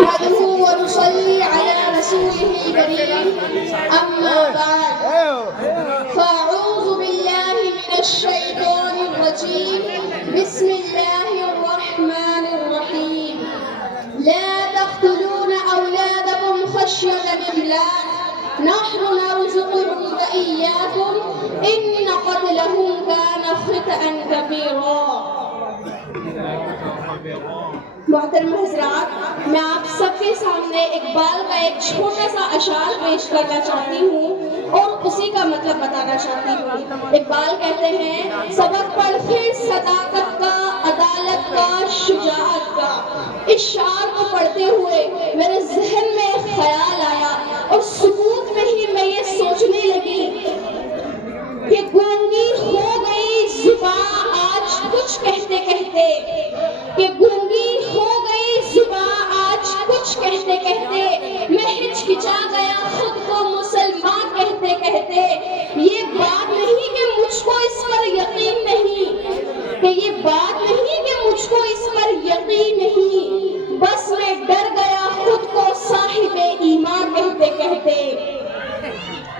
نحمده ونصلي على رسوله الكريم أما بعد فأعوذ بالله من الشيطان الرجيم بسم الله الرحمن الرحيم لا تقتلون أولادكم خشية إملاق نحن نرزقهم وإياكم إن قتلهم كان خطأ كبيرا. محترم حضرات، میں آپ سب کے سامنے اقبال کا ایک چھوٹا سا اشعار پیش کرنا چاہتی ہوں اور اسی کا مطلب بتانا چاہتی ہوں. اقبال کہتے ہیں سبق پڑھ پھر صداقت کا، عدالت کا، شجاعت کا. اس شعر کو پڑھتے ہوئے میرے ذہن میں خیال آیا اور سکوت میں ہی میں یہ سوچنے لگی کہ گونگی ہو گئی زباں آج کچھ کہتے کہتے، کہ گونگی ہو گئی زباں آج کچھ کہتے کہتے، میں ہچکچا گیا خود کو مسلمان کہتے کہتے. یہ بات نہیں کہ مجھ کو اس پر یقین نہیں، کہ یہ بات نہیں کہ مجھ کو اس پر یقین نہیں، بس میں ڈر گیا خود کو صاحب ایمان کہتے کہتے.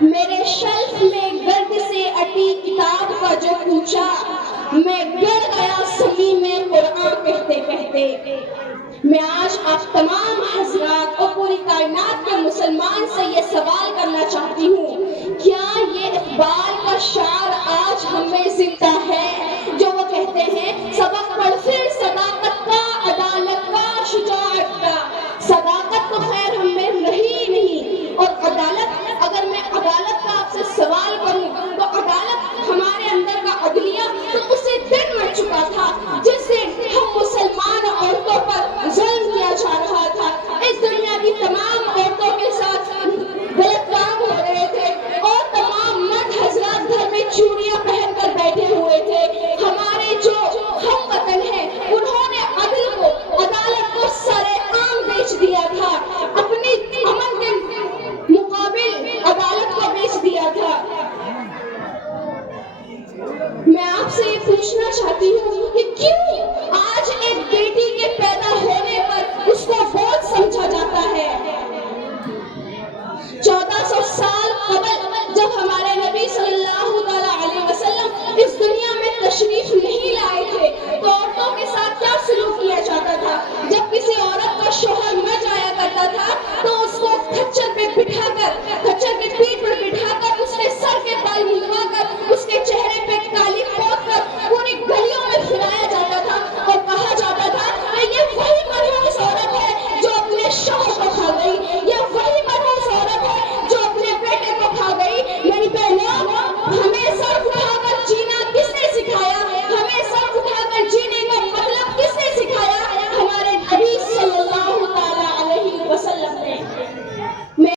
میرے شلف میں گرد سے اٹی کتاب کا جو پوچھا، میں گر گیا سمی میں قرآن کہتے کہتے. میں آج آپ تمام حضرات اور پوری کائنات کے مسلمان سے یہ سوال کرنا چاہتی ہوں، کیا یہ اقبال کا شعر آج ہم میں زندہ ہے جو وہ کہتے ہیں سبق پڑھ پھر